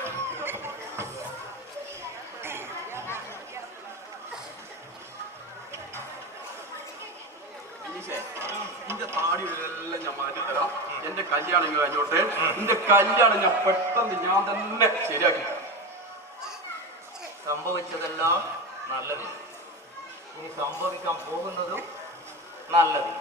എന്റെ താടിയെല്ലാം ഞാൻ മാറ്റിത്തരാം. എന്റെ കല്യാണം കഴിഞ്ഞോട്ടെ. എന്റെ കല്യാണം ഞാൻ പെട്ടെന്ന് ഞാൻ തന്നെ ശരിയാക്കി. സംഭവിച്ചതെല്ലാം നല്ലത്. ഇനി സംഭവിക്കാൻ പോകുന്നതും നല്ലത്.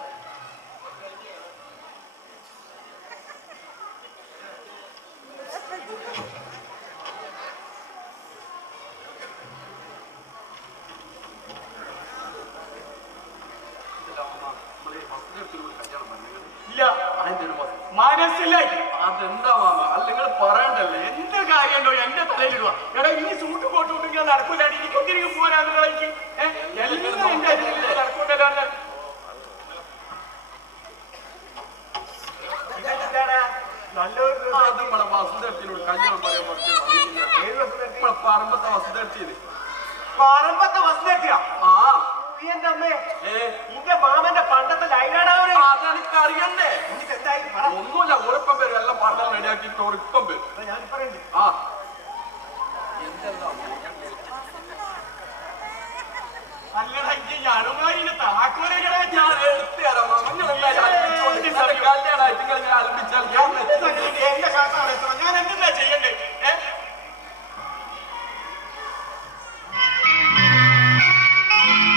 ഇല്ല, മനസ്സില്ല. അതെന്താ മാമ അല്ലെങ്കിൽ പറയണ്ടല്ലേ. എന്ത് കാര്യമുണ്ടോ എന്റെ തലയിലിടുക. എടാ ഈ സൂട്ട് പോട്ടുണ്ടെങ്കിൽ നടക്കൂല. എനിക്ക് തിരികെ പോരാന്ന് കളിക്ക്. എല്ലാം എന്റെ അരികിൽ നടക്കൂണ്ടല്ലോ. നല്ലൊരു അത് നമ്മളെ വസുധരത്തിനോട് കല്യാണം പറയാൻ നമ്മളെ പറമ്പത്തെ വസുധരത്തിന് പറമ്പത്തെ വസ്തുതയാ. ആ എന്റെ അമ്മേ, നിന്റെ മാമന്റെ പണ്ടത്തെ ലൈനാണ് അവര്. അതെനിക്ക് അറിയണ്ടേ. ഒന്നുമില്ല. ഒരിപ്പം വരും. എല്ലാം പണ്ടം റെഡിയാക്കിയിട്ട് ഒരിപ്പം വരും. ഞാൻ പറയണ്ടേ ആ എന്തെല്ലാം അല്ലടാ ഈ അണുമാരിന്റെ താക്കോലെ ഞാൻ എടുത്തു തരാം മാമ. കല്യാണമായിട്ട് നിങ്ങൾ ആരംഭിച്ചാൽ ഞാൻ എന്റെ കാക്കാണ് എത്ര. ഞാൻ എന്തെന്നാ ചെയ്യണ്ടേ?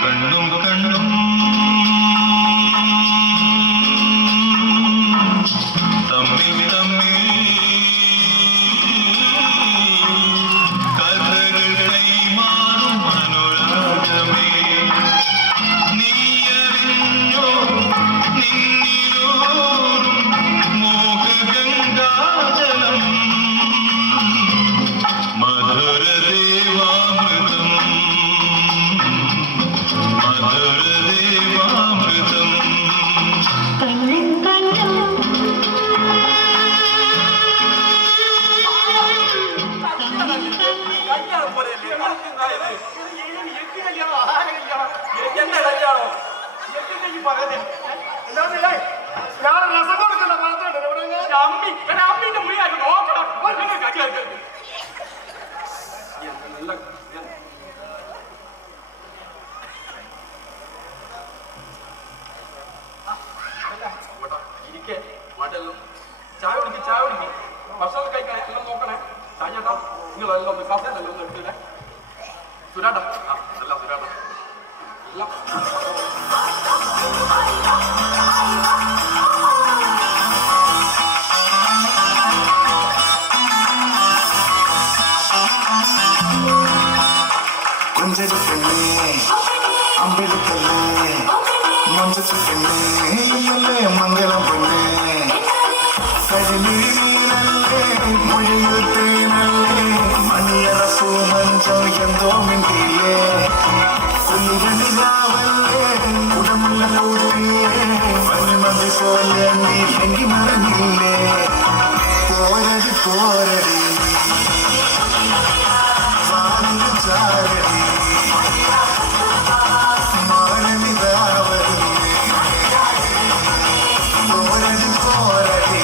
കണ്ണും കണ്ണും തമ്മിൽ തമ്മിൽ കഥകൾ കൈമാറും സുരാട്ട അല്ല സുരാട്ട അല്ല മംഗളം പൊന്നേ മൊഴിയുത്തേനല്ലേ മണിയറപ്പൂ മഞ്ചം എന്തോ മിണ്ടിയേ കുഞ്ഞിരാവല്ലേ ഉടമുള്ള കൂട്ടിയേ മണിമതി പോലെ നീ എങ്കി മറഞ്ഞില്ലേ പോരടി പോരടി വാനിൽ ചാരടി മാനനിതാവടി പോരടി പോരടി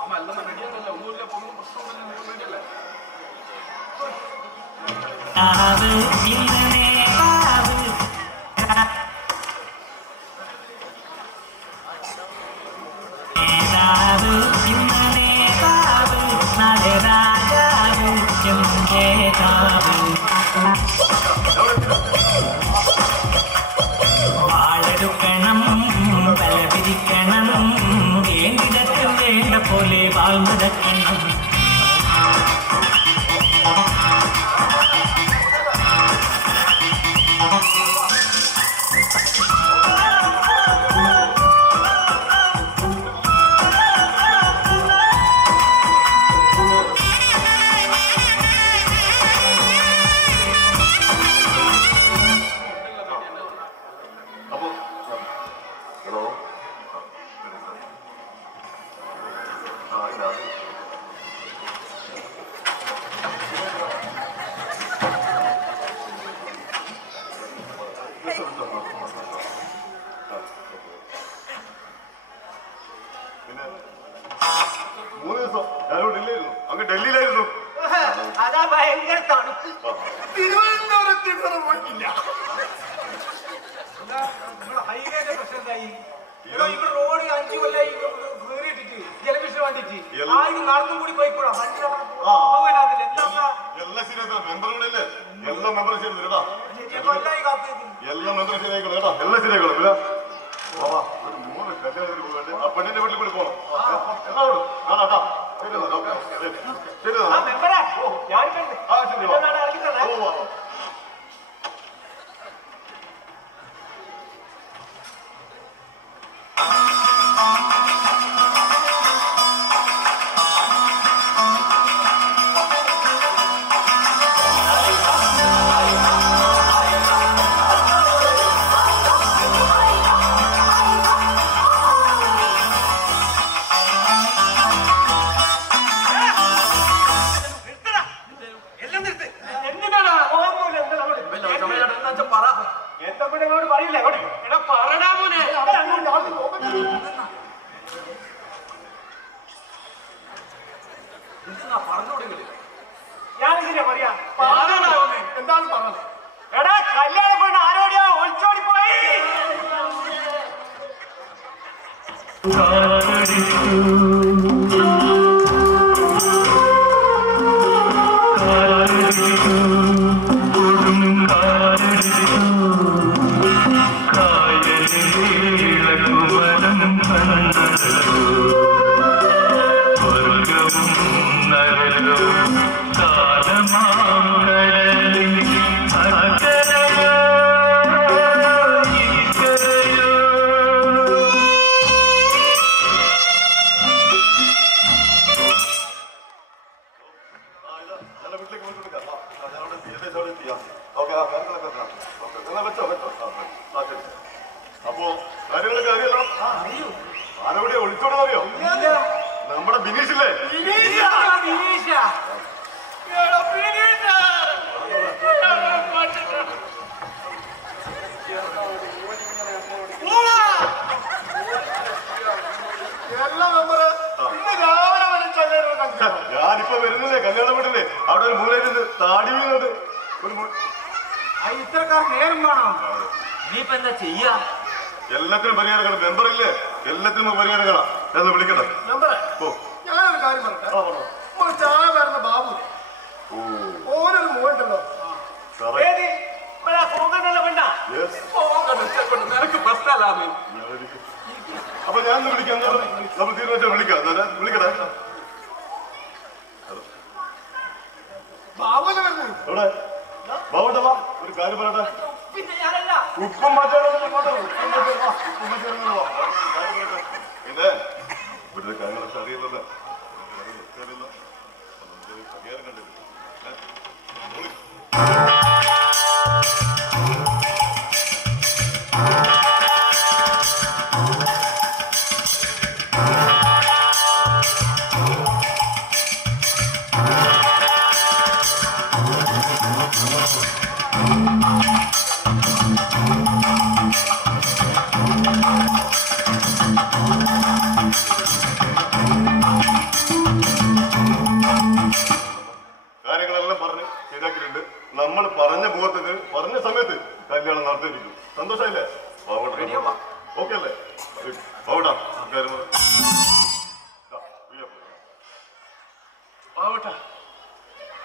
അമ്മ എല്ലാം റെഡിയാണല്ലോ ഒന്നുമില്ല ഒന്നും പ്രശ്നമൊന്നും വേണ്ടിയല്ലേ വാളെടുക്കണം ബലപിരിക്കണം വേണ്ടിടത്ത് വേണ്ട പോലെ വാൾമുടക്കണം ഡൽഹിയിലായിരുന്നു അതാ ഭയങ്കര തണുപ്പ്. തിരുവനന്തപുരത്ത് ഇതുവരെ പോയിട്ടില്ല. ഹൈവേന്റെ പ്രശ്നം എന്തായി? ഇവിടെ റോഡ് 5 കൊല്ലായി കയറിയിട്ടിട്ട് ജലവിഷ വേണ്ടിട്ട് ആരും നടന്നും കൂടി പോയിക്കൂടാ. വണ്ടി എല്ലാ ശരിയാ മെമ്പറുകളില്ലേ എല്ലാ മെമ്പറും ശരി കേട്ടാ കൊല്ലായി കാത്തിരിക്കും. എല്ലാ മെമ്പറും ശരിയായിക്കോളൂ കേട്ടോ എല്ലാം ശരിയായിക്കോളും ഇല്ല ഒരു 3 കല്യാണത്തിന് പോകട്ടെ ആ പെണ്ണിന്റെ വീട്ടിൽ കൂടി പോകണം എല്ലാവരും കാണാട്ടാ ശരി ശരി മെമ്പറെ ഞാൻ ആ ശരി ഇറങ്ങി തന്നെ. ഞാനെന്തിനാ പറയാ എന്താണ് പറഞ്ഞത് എടാ കല്യാണം കൊണ്ട് ആരോടെയാ ഒളിച്ചോടി പോയി. കാലമാ കാര്യങ്ങളൊക്കെ അറിയല്ലോ. ആരോടെ ഒളിച്ചോടെന്ന് അറിയോ? നമ്മുടെ ബിനീഷില്ലേ? ഞാനിപ്പോ വരുന്നില്ലേ കല്യാണ വീട്ടില്ലേ, അവിടെ ഒരു മൂലയില് താടി വീണുണ്ട്. ഇത്രക്കാർ നേരം വേണം. നീയിപ്പോ എന്താ ചെയ്യാ? എല്ലാത്തിനും പരിഹാരം കാണാം. മെമ്പറില്ലേ, എല്ലാത്തിനും പരിഹാരം കാണാം. എന്ന് വിളിക്കട്ടെ മെമ്പറെ. ഞാനൊരു കാര്യം പറയട്ടെ. നമ്മള് ചായ വരുന്ന ബാബു ഓരൊരു മോണ്ടല്ലോ. നിനക്ക് പ്രശ്നമല്ലാതെ അപ്പൊ ഞാൻ വിളിക്കാം. നമ്മൾ തീരുമാനിച്ചാൽ വിളിക്കാം. വിളിക്കട്ടെ. ബാബുവിനെ വരുന്നു. എവിടെ ബാബുട്ടാ, ഒരു കാര്യം പറയട്ടെ. പിന്നെ ഞാനല്ല. ഉപ്പും മറ്റേ പിന്നെ ഇവിടുത്തെ കാര്യങ്ങളൊക്കെ അറിയില്ലല്ലോ. പരിഹാരം കണ്ടില്ല. കാര്യങ്ങളെല്ലാം പറഞ്ഞ് ശരിയാക്കിയിട്ടുണ്ട്. നമ്മൾ പറഞ്ഞ മുഹൂർത്തത്തിൽ പറഞ്ഞ സമയത്ത് കല്യാണം നടത്തിയിരിക്കും. സന്തോഷമായില്ലേ? ഓക്കെ അല്ലേ? ബാവട്ടാ കാര്യം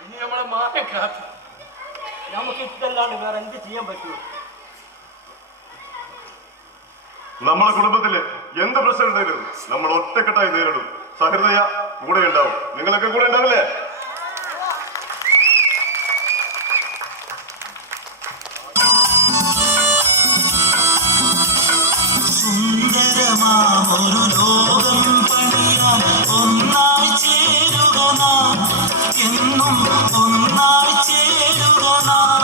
ഇനി നമ്മളെ മാറ്റം കാത്തു. നമുക്ക് ഇതല്ലാണ്ട് വേറെ എന്ത് ചെയ്യാൻ പറ്റുമോ? നമ്മളെ കുടുംബത്തില് എന്ത് പ്രശ്നം ഉണ്ടായിരുന്നു നമ്മൾ ഒറ്റക്കെട്ടായി നേരിടും. സഹൃദയ കൂടെ ഉണ്ടാവും. നിങ്ങളൊക്കെ കൂടെ ഉണ്ടാവില്ലേ? സുന്ദരമാമൊരു ലോകം പണിയാൻ ഒന്നായി ചേരുക നാം, എന്നും ഒന്നായി ചേരുക നാം.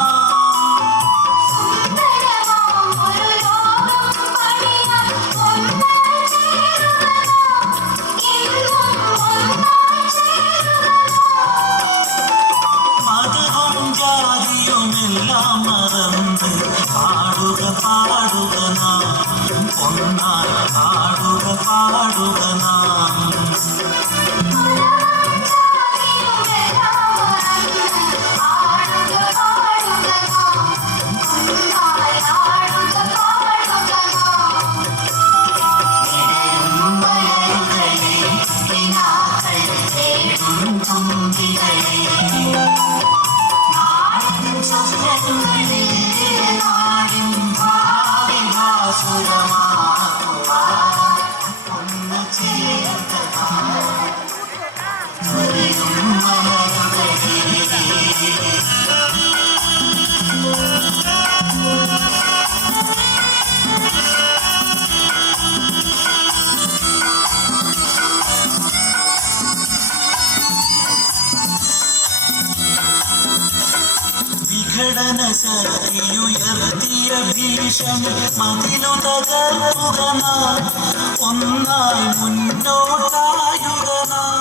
മതവും ജാതിയുമെല്ലാം മറന്ന് പാടുക പാടുക നാം, ഒന്നായി പാടുക പാടുക നാം. വിഘടന ശക്തിയുയർത്തിയ ഭീഷണി മതിലു തകർക്കുക നാം, ഒന്നായി മുന്നോട്ടായുക നാം.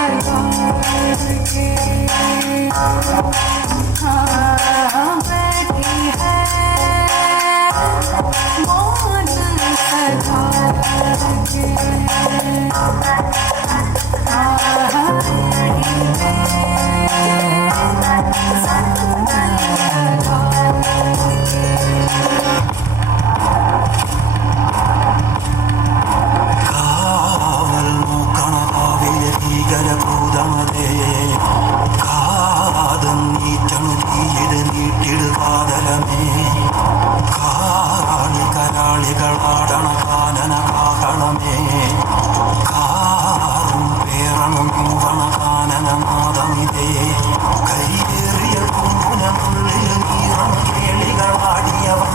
Awesome. ഭീകരഭൂതമതേ കാതം നീറ്റണു തീയിട് നീട്ടിട് കാതലമേ കാളി കരാളികളാടണ കാനന കാഹളമേ കാറും പേറണം മൂവണ കാനനനാദമിതേ കൈയേറിയ കുമ്പുനമുള്ളിൽ നീറണ കേളികളാടിയവൻ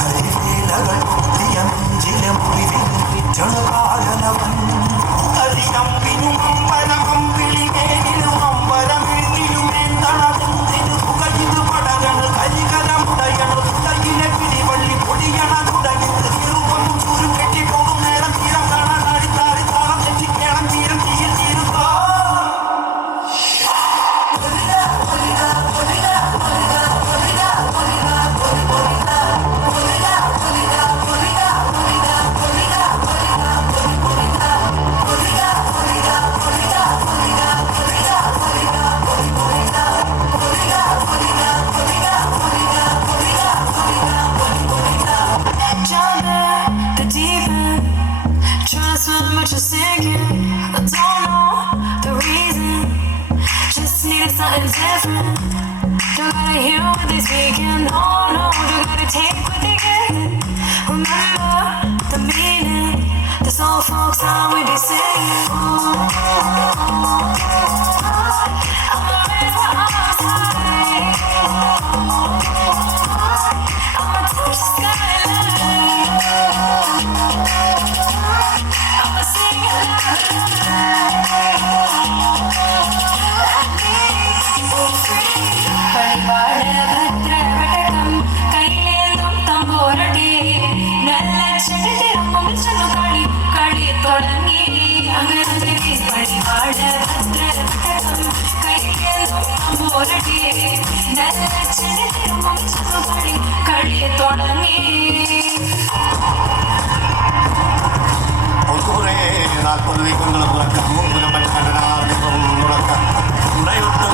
കരിവേലകൾ പൊട്ടിയ നെഞ്ചിലെ മുറിവിൽ വിറ്റണു കാലനവൻ അരിയമ്പിനും അമ്പലമമ്പിളി മേലിലും അമ്പലമെഴുതിലും എന്തണതെന്തിനു തുകയിത് പടരണ കരികലമുടയണ തുകയിലെ പിടിവള്ളി പൊടിയണ തുടങ്ങിത് തീറുവനും ചൂരും കെട്ടിപ്പോകും നേരം തീരം കാണാൻ അടിത്താറി താളം തെറ്റിക്കേളം തീരം തീയിൽ തീരുക The deep end, trying to swim but you're sinking. I don't know the reason, just needed something different. Don't gotta hear what they speaking, no, don't gotta take what they get. Remember the meaning, this old folk song we be singing. I'ma raise my arms high, I'ma touch the skyline, I'ma sing it ഭദ്രവടകം കൈലേന്തും തമ്പോരടി നല്ല ചെടിതിരുമ്പും ചെന്നുകളി കളി തുടങ്ങി അങ്ങനെ പടിപാട് ഭദ്രവടകം കൈലേന്തും തമ്പോരടി നല്ല ചെടിതിരുമ്പും ചെന്നുകളി കളി തുടങ്ങി കുറേ 40 വീക്കങ്ങൾ മുടക്കം മുമ്പും കണ്ടനാർക്കും മുടക്കം ഉടയൊട്ട്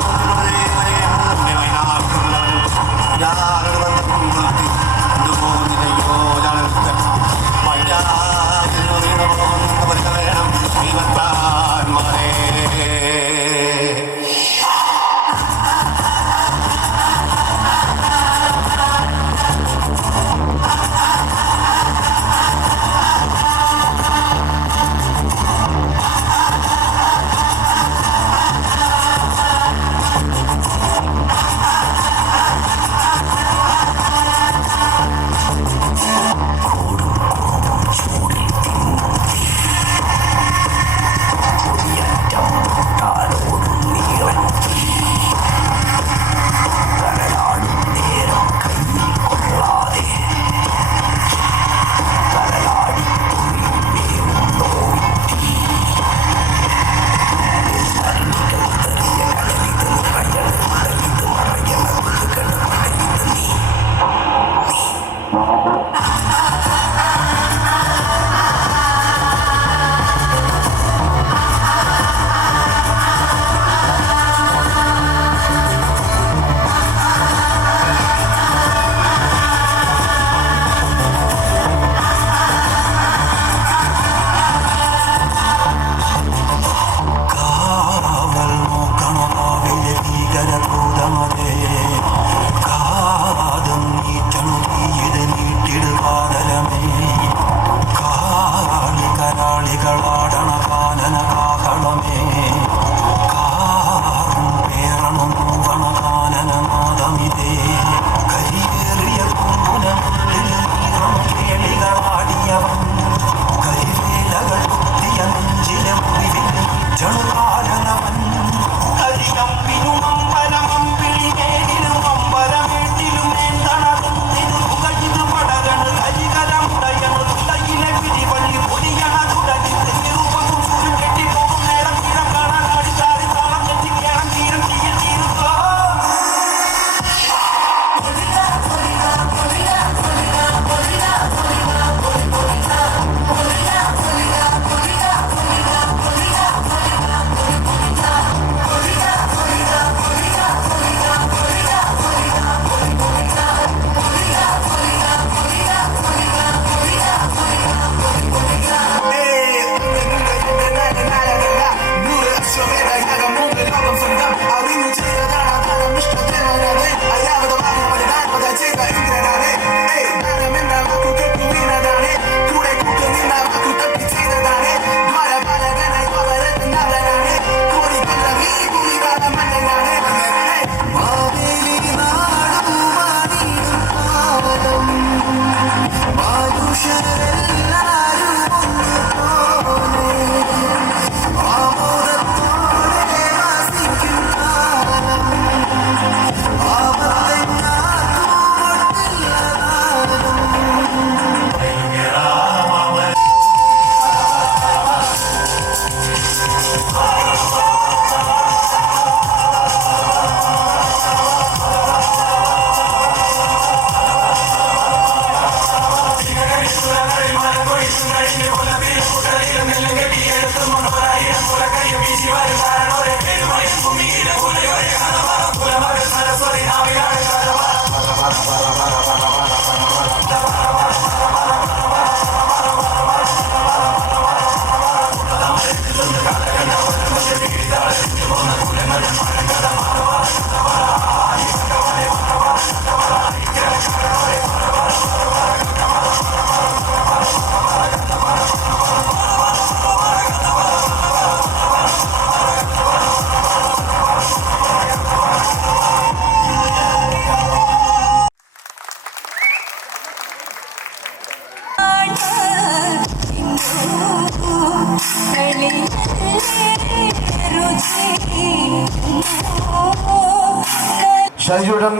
ഷൈജുടൻ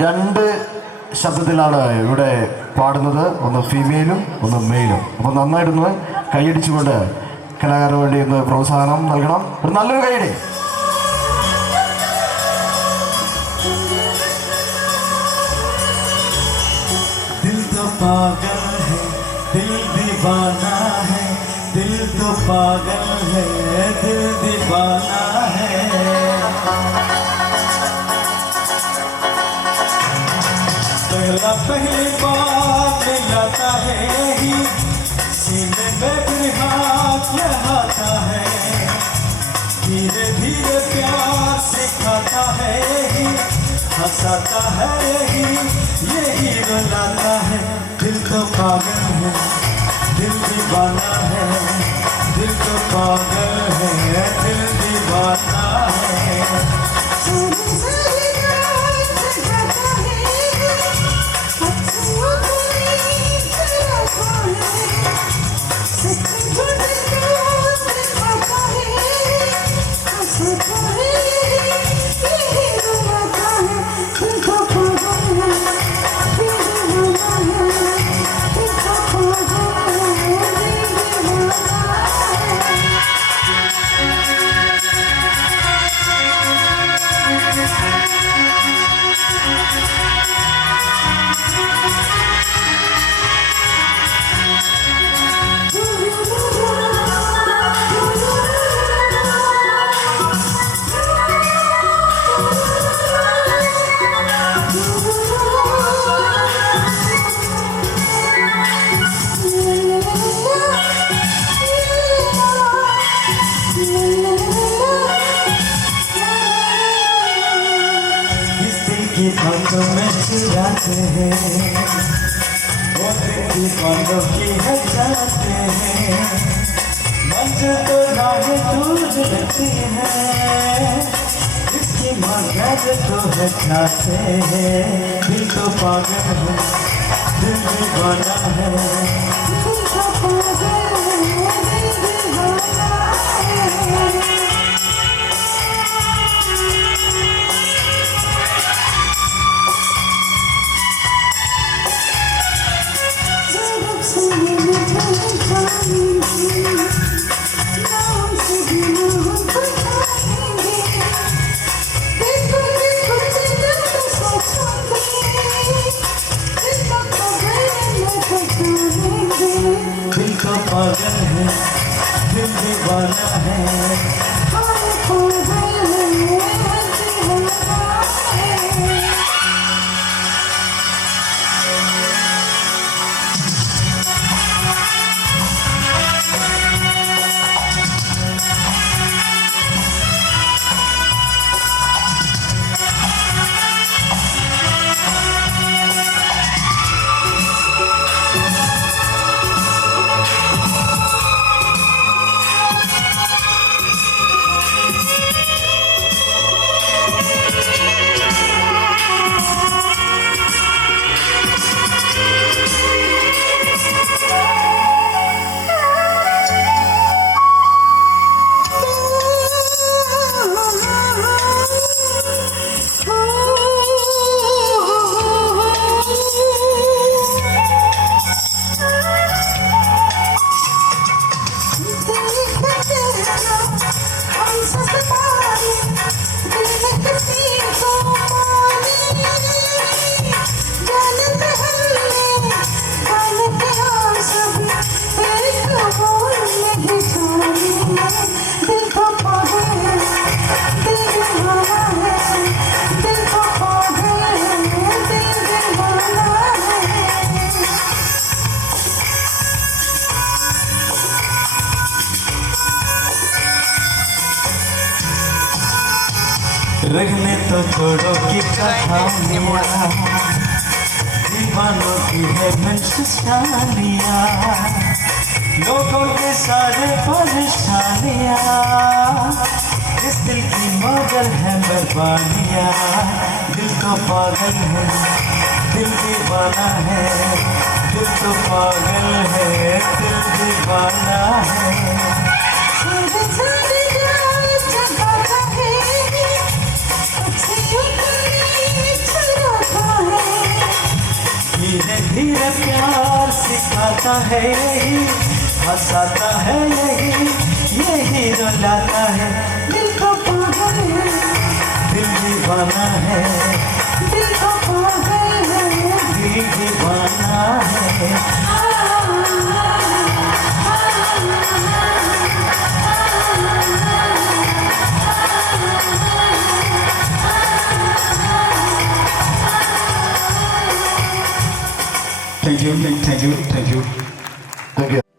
2 ശബ്ദത്തിലാണ് ഇവിടെ പാടുന്നത്, ഒന്ന് ഫീമെയിലും ഒന്ന് മെയിലും. അപ്പോൾ നന്നായിട്ടൊന്ന് കൈയടിച്ചുകൊണ്ട് കലാകാരന് വേണ്ടി ഒന്ന് പ്രോത്സാഹനം നൽകണം. ഒരു നല്ലൊരു കൈയടി. दिल तो पागल है, दिल दीवाना है, दिल तो पागल है, दिल दीवाना है. पहली बार मिलाता है ही, सीने में फिर हाथ लगाता है, धीरे धीरे प्यार सिखाता है ही, हंसाता है यही रुलाता है. दिल तो पागल है, दिल दीवाना है, दिल तो पागल है, दिल दीवाना है. बातों में चिढ़ाते हैं, वो दिल की बातों की हटाते हैं. मंजिल तो राहें दूर लगती है, इसकी मगर तो हटाते हैं. दिल तो पागल है, दिल दीवाना है, दिल तो पागल है, दिल दीवाना है. रखने तो छोड़ो की कहानियाँ, दीवानों की है मनशानियाँ, लोगों के सारे परेशानियाँ, इस दिल की मगर है बर्बादियाँ। दिल तो पागल है, दिल दीवाना है, दिल तो पागल है, दिल दीवाना है। धीरे धीरे प्यार सिखाता है यही, हंसाता है यही, यही रुलाता है। दिल को पागल है, दिल दीवाना है, दिल को पागल है, दिल दीवाना है। Thank you, thank you, thank you. Thank you.